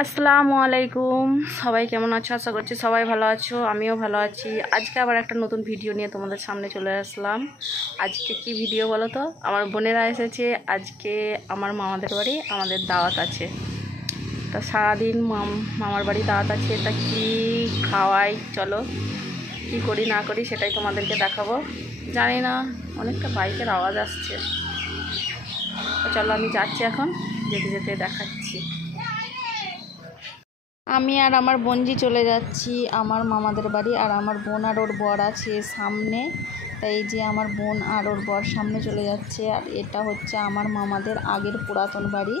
আসসালামু আলাইকুম। সবাই কেমন আছো? আশা করছি সবাই ভালো আছো, আমিও ভালো আছি। আজকে আবার একটা নতুন ভিডিও নিয়ে তোমাদের সামনে চলে আসলাম। আজকে কি ভিডিও বলো তো? আমার বোনেরা এসেছে আজকে আমার মামাদের বাড়ি, আমাদের দাওয়াত আছে। তা সারাদিন মামার বাড়ি দাওয়াত আছে, তা কি খাওয়াই চলো, কি করি না করি সেটাই তোমাদেরকে দেখাবো। জানি না, অনেকটা বাইকের আওয়াজ আসছে, তো চলো আমি যাচ্ছি এখন, যেতে যেতে দেখাচ্ছি। আমি আর আমার বোনজি চলে যাচ্ছি আমার মামাদের বাড়ি, আর আমার বোন আর ওর বর আছে সামনে। তাই এই যে আমার বোন আর ওর বর সামনে চলে যাচ্ছে, আর এটা হচ্ছে আমার মামাদের আগের পুরাতন বাড়ি।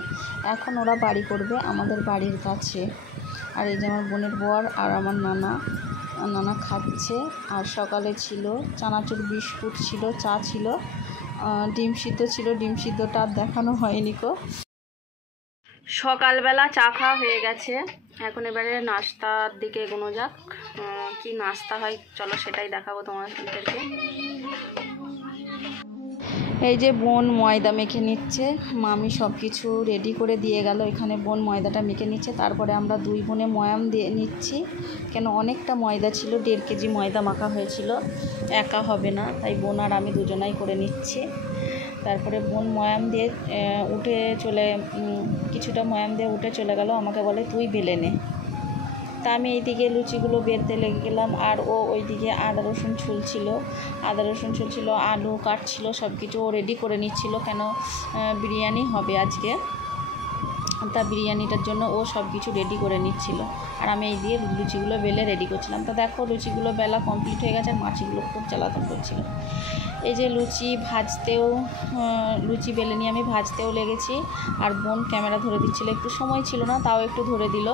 এখন ওরা বাড়ি করবে আমাদের বাড়ির কাছে। আর এই যে আমার বোনের বর আর আমার নানা খাচ্ছে। আর সকালে ছিল চানাচুর, বিস্কুট ছিল, চা ছিল, ডিম সিদ্ধ ছিল। ডিম সিদ্ধটা আর দেখানো হয়নি কো। সকালবেলা চা খাওয়া হয়ে গেছে, এখন এবারে নাস্তার দিকে এগোনো যাক। কি নাস্তা হয় চলো সেটাই দেখাবো তোমাদেরকে। এই যে বোন ময়দা মেখে নিচ্ছে, মামি সব কিছু রেডি করে দিয়ে গেল। এখানে বোন ময়দাটা মেখে নিচ্ছে, তারপরে আমরা দুই বোনে ময়াম দিয়ে নিচ্ছি। কেন অনেকটা ময়দা ছিল, 1.5 কেজি ময়দা মাখা হয়েছিল, একা হবে না, তাই বোন আর আমি দুজনাই করে নিচ্ছি। তারপরে বোন ময়াম দিয়ে কিছুটা ময়াম দিয়ে উঠে চলে গেল, আমাকে বলে তুই বেলে নে। তা আমি এইদিকে লুচিগুলো বেলতে লেগে গেলাম, আর ও ওইদিকে আদা রসুন ছুলছিল, আলু কাটছিল, সব কিছু ও রেডি করে নিচ্ছিল। কেন বিরিয়ানি হবে আজকে, তা বিরিয়ানিটার জন্য ও সব কিছু রেডি করে নিচ্ছিল, আর আমি এই দিয়ে লুচিগুলো বেলে রেডি করছিলাম। তা দেখো লুচিগুলো বেলা কমপ্লিট হয়ে গেছে, আর মাছিগুলো খুব জ্বালাতন করছিল। এই যে লুচি বেলে নিয়ে আমি ভাজতেও লেগেছি, আর বোন ক্যামেরা ধরে দিচ্ছিল। একটু সময় ছিল না, তাও একটু ধরে দিল।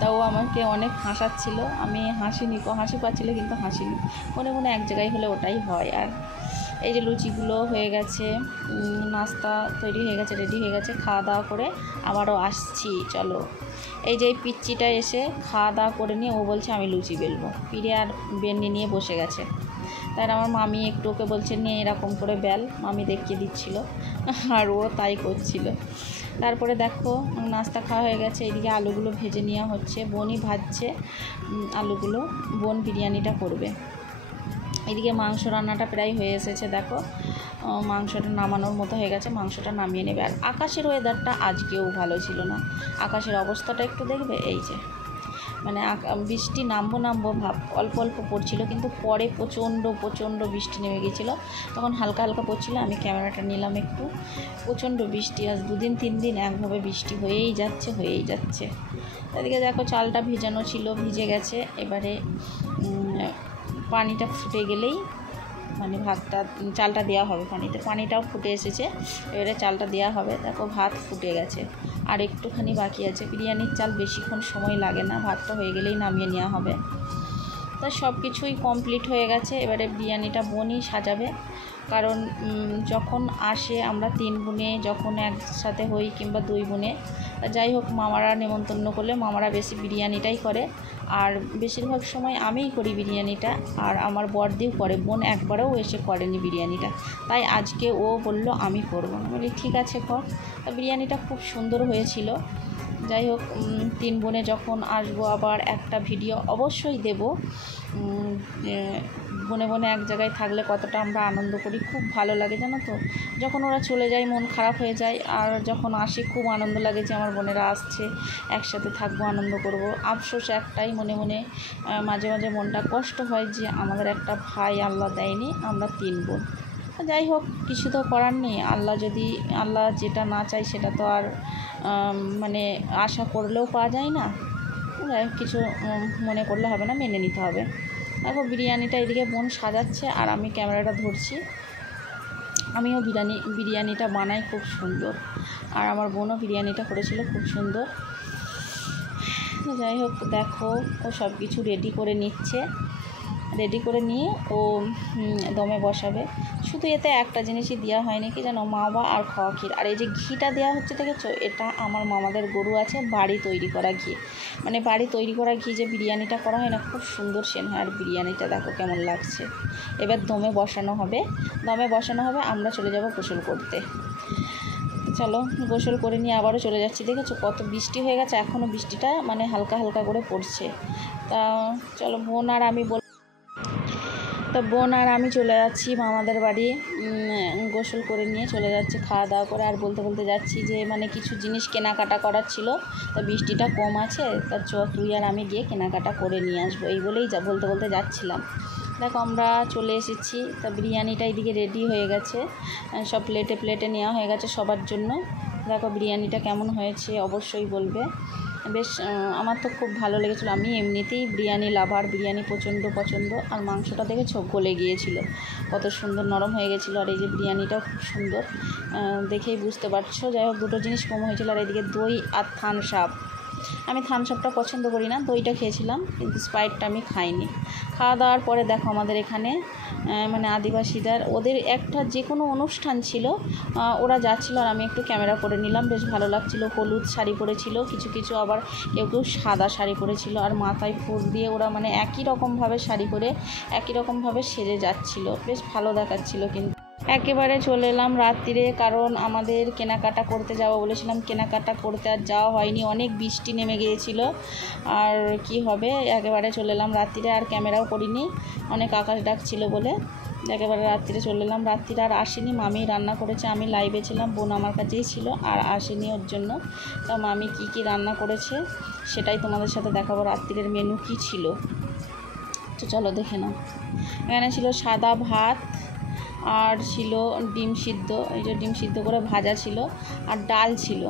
তাও আমাকে অনেক হাসাচ্ছিল, আমি হাসি পাচ্ছিল কিন্তু হাসিনি। মনে মনে এক জায়গায় হলে ওটাই হয়। আর এই যে লুচিগুলো হয়ে গেছে, নাস্তা তৈরি হয়ে গেছে, রেডি হয়ে গেছে। খাওয়া দাওয়া করে আবারও আসছি চলো। এই যে এই পিচ্চিটা এসে খাওয়া দাওয়া করে নিয়ে ও বলছে আমি লুচি বেলবো, পিড়ে আর বেলনি নিয়ে বসে গেছে। তাই আমার মামি একটু ওকে বলছে নিয়ে এরকম করে বেল, মামি দেখিয়ে দিচ্ছিল, আর ও তাই করছিল। তারপরে দেখো নাস্তা খাওয়া হয়ে গেছে, এদিকে আলুগুলো ভেজে নেওয়া হচ্ছে, বোনই ভাজছে আলুগুলো, বোন বিরিয়ানিটা করবে। এদিকে মাংস রান্নাটা প্রায় হয়ে এসেছে, দেখো মাংসটা নামানোর মতো হয়ে গেছে, মাংসটা নামিয়ে নেবে। আর আকাশের ওয়েদারটা আজকেও ভালো ছিল না, আকাশের অবস্থাটা একটু দেখবে। এই যে মানে বৃষ্টি নামবো ভাব, অল্প অল্প পড়ছিল, কিন্তু পরে প্রচণ্ড বৃষ্টি নেমে গিয়েছিলো। তখন হালকা হালকা পড়ছিল, আমি ক্যামেরাটা নিলাম একটু। প্রচণ্ড বৃষ্টি, আজ 2-3 দিন একভাবে বৃষ্টি হয়েই যাচ্ছে। এদিকে দেখো চালটা ভিজানো ছিল, ভিজে গেছে। এবারে পানিটা ফুটে গেলেই মানে চালটা দেওয়া হবে পানিটাও ফুটে এসেছে, এবারে চালটা দেওয়া হবে। দেখো ভাত ফুটে গেছে, আর একটুখানি বাকি আছে। বিরিয়ানির চাল বেশিক্ষণ সময় লাগে না, ভাতটা হয়ে গেলেই নামিয়ে নেওয়া হবে। তা সব কিছুই কমপ্লিট হয়ে গেছে, এবারে বিরিয়ানিটা বোনই সাজাবে। কারণ যখন আসে আমরা 3 বোনে যখন একসাথে হই, কিংবা 2 বোনে, যাই হোক, মামারা নেমন্তন্ন করলে মামারা বেশি বিরিয়ানিটাই করে, আর বেশিরভাগ সময় আমিই করি বিরিয়ানিটা, আর আমার বড়দিও করে। বোন একবারও এসে করেনি বিরিয়ানিটা, তাই আজকে ও বলল আমি করব। আমি বলি ঠিক আছে কর। তা বিরিয়ানিটা খুব সুন্দর হয়েছিল। যাই হোক, 3 বোনে যখন আসবো আবার একটা ভিডিও অবশ্যই দেব। বোনে এক জায়গায় থাকলে কতটা আমরা আনন্দ করি, খুব ভালো লাগে জানো তো। যখন ওরা চলে যায় মন খারাপ হয়ে যায়, আর যখন আসি খুব আনন্দ লাগে যে আমার বোনেরা আসছে, একসাথে থাকবো, আনন্দ করব। আফসোস একটাই, মনে মাঝে মাঝে মনটা কষ্ট হয় যে আমাদের একটা ভাই আল্লাহ দেয়নি, আমরা 3 বোন। যাই হোক, কিছু তো করার নেই, আল্লাহ যেটা না চাই সেটা তো আর মানে আশা করলেও পাওয়া যায় না। যাই হোক, কিছু মনে করলে হবে না, মেনে নিতে হবে। দেখো বিরিয়ানিটা এদিকে বোন সাজাচ্ছে, আর আমি ক্যামেরাটা ধরছি। আমিও বিরিয়ানিটা বানাই খুব সুন্দর, আর আমার বোনও বিরিয়ানিটা করেছিল খুব সুন্দর। যাই হোক, দেখো ও সব কিছু রেডি করে নিয়ে ও দমে বসাবে। শুধু এতে একটা জিনিসই দেওয়া হয়নি, কি জানো, মাওয়া আর খাওয়া ক্ষীর। আর এই যে ঘিটা দেওয়া হচ্ছে দেখেছো, এটা আমার মামাদের গরু আছে, বাড়ি তৈরি করা ঘি, মানে বাড়ি তৈরি করা ঘি যে বিরিয়ানিটা করা হয় না, খুব সুন্দর সেন হয়। আর বিরিয়ানিটা দেখো কেমন লাগছে। এবার দমে বসানো হবে, আমরা চলে যাব গোসল করতে। চলো গোসল করে নিয়ে আবারও চলে যাচ্ছি। দেখেছো কত বৃষ্টি হয়ে গেছে, এখনও বৃষ্টিটা মানে হালকা হালকা করে পড়ছে। তা চলো বোন আর আমি চলে যাচ্ছি মামাদের বাড়ি। গোসল করে নিয়ে চলে যাচ্ছি, খাওয়া দাওয়া করে। আর বলতে বলতে যাচ্ছি যে মানে কিছু জিনিস কেনাকাটা করার ছিল, তা বৃষ্টিটা কম আছে, তা তুই আর আমি গিয়ে কেনাকাটা করে নিয়ে আসবো, এই বলেই বলতে বলতে যাচ্ছিলাম। দেখো আমরা চলে এসেছি। তা বিরিয়ানিটা এদিকে রেডি হয়ে গেছে, সব প্লেটে নেওয়া হয়ে গেছে সবার জন্য। দেখো বিরিয়ানিটা কেমন হয়েছে অবশ্যই বলবে। বেশ আমার তো খুব ভালো লেগেছিলো। আমি এমনিতেই বিরিয়ানি লাভার, বিরিয়ানি প্রচণ্ড পছন্দ। আর মাংসটা দেখেছো গলে গিয়েছিল, কত সুন্দর নরম হয়ে গেছিলো। আর এই যে বিরিয়ানিটাও খুব সুন্দর, দেখেই বুঝতে পারছো। যাই হোক দুটো জিনিস কম হয়েছিল। আর এদিকে দই আর থামস আপ। আমি থামস আপটা পছন্দ করি না, দইটা খেয়েছিলাম, কিন্তু স্প্রাইটটা আমি খাইনি। খাওয়া দাওয়ার পরে দেখো আমাদের এখানে মানে আদিবাসীদের ওদের একটা যে কোনো অনুষ্ঠান ছিল, ওরা যাচ্ছিলো আর আমি একটু ক্যামেরা করে নিলাম। বেশ ভালো লাগছিল। হলুদ শাড়ি পরেছিল কিছু কিছু, আবার কেউ কেউ সাদা শাড়ি পরেছিল। আর মাথায় ফুল দিয়ে ওরা মানে একই রকমভাবে শাড়ি পরে একই রকমভাবে সেজে যাচ্ছিলো, বেশ ভালো দেখাচ্ছিল। কিন্তু একেবারে চলে এলাম রাত্রিরে, কারণ আমাদের কেনাকাটা করতে যাবো বলেছিলাম, কেনাকাটা করতে আর যাওয়া হয়নি, অনেক বৃষ্টি নেমে গিয়েছিল। আর কি হবে, একেবারে চলে এলাম রাত্রিরে, আর ক্যামেরাও করিনি, অনেক আকাশ ডাকছিল বলে একেবারে রাত্রিরে চলে এলাম। রাত্রিরে আর আসিনি, মামি রান্না করেছে, আমি লাইভে ছিলাম, বোন আমার কাছেই ছিল আর আসেনি ওর জন্য। তা মামি কি রান্না করেছে সেটাই তোমাদের সাথে দেখাবো, রাত্রিরের মেনু কি ছিল। তো চলো দেখে নাও। এখানে ছিল সাদা ভাত, আর ছিল ডিম সিদ্ধ, এই যে ডিম সিদ্ধ করে ভাজা ছিল, আর ডাল ছিল।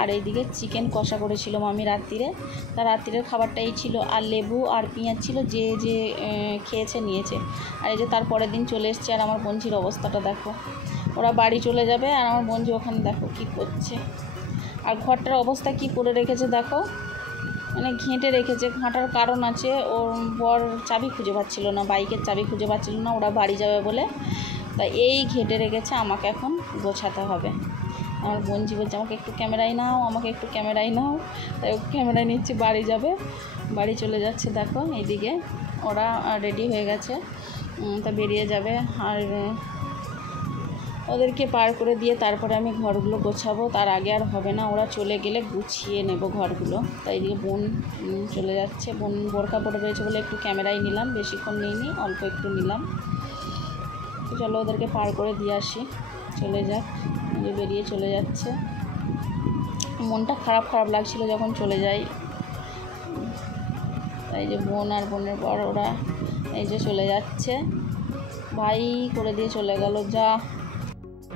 আর এইদিকে চিকেন কষা করেছিল মামি রাত্রিরে। তার রাত্রিরের খাবারটা এই ছিল। আর লেবু আর পেঁয়াজ ছিল, যে খেয়েছে নিয়েছে। আর এই যে তার পরের দিন চলে এসছে। আর আমার বোনঝির অবস্থাটা দেখো, ওরা বাড়ি চলে যাবে আর আমার বোনঝি ওখানে দেখো কি করছে। আর ঘরটার অবস্থা কি করে রেখেছে দেখো, মানে ঘেঁটে রেখেছে। ঘাঁটার কারণ আছে, ওর বর চাবি খুঁজে পাচ্ছিল না, বাইকের চাবি খুঁজে পাচ্ছিল না, ওরা বাড়ি যাবে বলে। তা এই ঘেঁটে রেখেছে, আমাকে এখন গোছাতে হবে। আমার বোনজি বলছে আমাকে একটু ক্যামেরায় নাও, তাই ক্যামেরায় নিচ্ছি, বাড়ি যাবে, বাড়ি চলে যাচ্ছে। দেখো এইদিকে ওরা রেডি হয়ে গেছে, তা বেরিয়ে যাবে। আর ওদেরকে পার করে দিয়ে তারপরে আমি ঘরগুলো গোছাবো, তার আগে আর হবে না, ওরা চলে গেলে গুছিয়ে নেব ঘরগুলো। তাই এদিকে বোন চলে যাচ্ছে, বোন বোরকা পরে রয়েছে বলে একটু ক্যামেরায় নিলাম, বেশিক্ষণ নিইনি, অল্প একটু নিলাম। তো চলো ওদেরকে পার করে দিয়ে আসি, চলে যাক। বেরিয়ে চলে যাচ্ছে, মনটা খারাপ লাগছিল যখন চলে যাই। তাই যে বোন আর বোনের পর ওরা এই যে চলে যাচ্ছে, ভাই করে দিয়ে চলে গেল যা।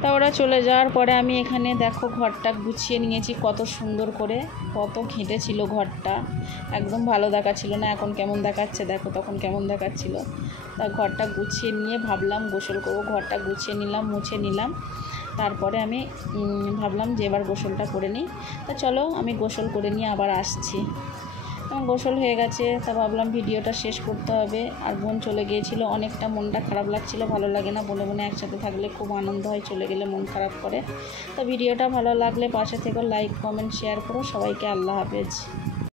তা ওরা চলে যাওয়ার পরে আমি এখানে দেখো ঘরটা গুছিয়ে নিয়েছি কত সুন্দর করে, কত ঘেঁটে ছিল ঘরটা, একদম ভালো দেখাচ্ছিল না, এখন কেমন দেখাচ্ছে দেখো, তখন কেমন দেখাচ্ছিল। তা ঘরটা গুছিয়ে নিয়ে ভাবলাম গোসল করবো, ঘরটা গুছিয়ে নিলাম, মুছে নিলাম। তারপরে আমি ভাবলাম যে এবার গোসলটা করে নিই। তা চলো আমি গোসল করে নিয়ে আবার আসছি। গোসল হয়ে গেছে, তা ভাবলাম ভিডিওটা শেষ করতে হবে। আর বোন চলে গিয়েছিল, অনেকটা মনটা খারাপ লাগছিল, ভালো লাগে না, বোনে একসাথে থাকলে খুব আনন্দ হয়, চলে গেলে মন খারাপ করে। তো ভিডিওটা ভালো লাগলে পাশে থেকে লাইক কমেন্ট শেয়ার করো। সবাইকে আল্লাহ হাফেজ।